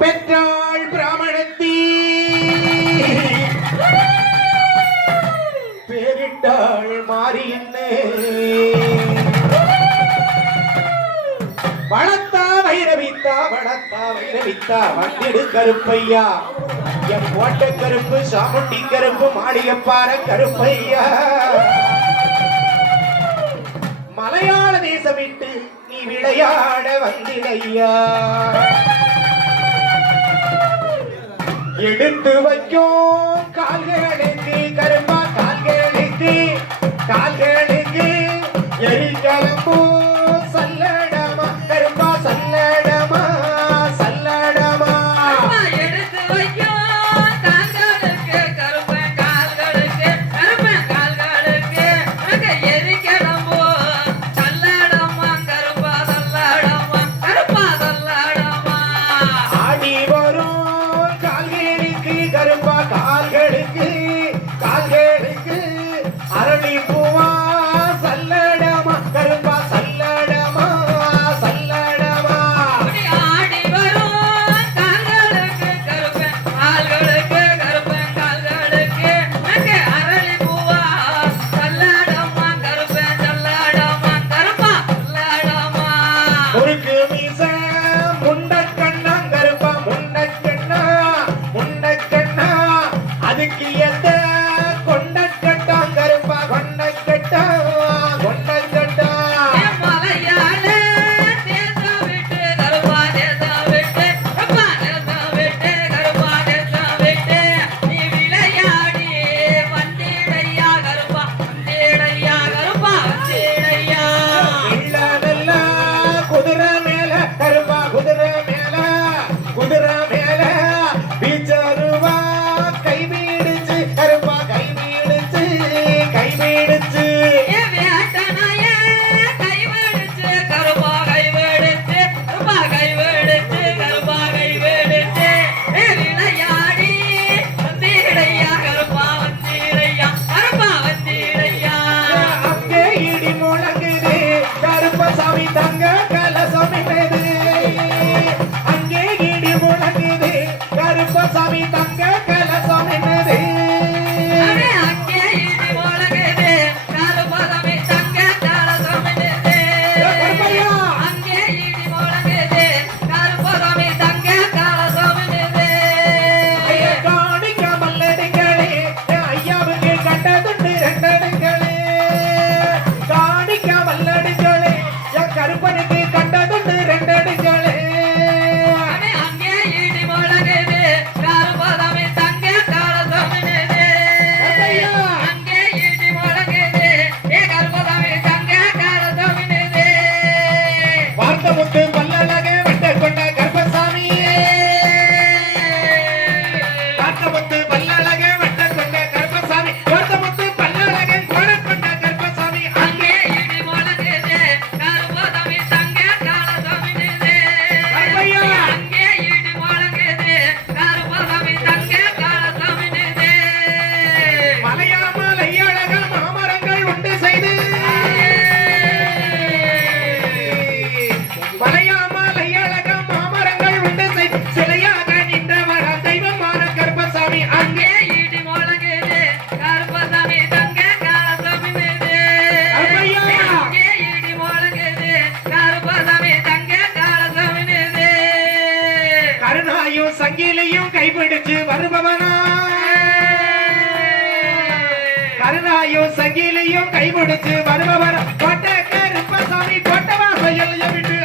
பெற்றாள் பிராமணத்தி. பேரிட்டாள் மாறியன்னு வளத்தா வைரவித்தா வளத்தா வைரவித்தா வந்திடு கருப்பையா. என் கோட்டை கருப்பு சாமுண்டி கருப்பு மாளிகப்பார கருப்பையா. மலையாள தேசம் விட்டு நீ விளையாட வந்திடையா. எடுத்து வைக்கும் கால்களை. காட்சி வருபவனா கருணாயும் சங்கிலியும் கைமுடிச்சு வருபவன் கொட்ட கருப்பசாமி கொட்ட வாசையில் விட்டு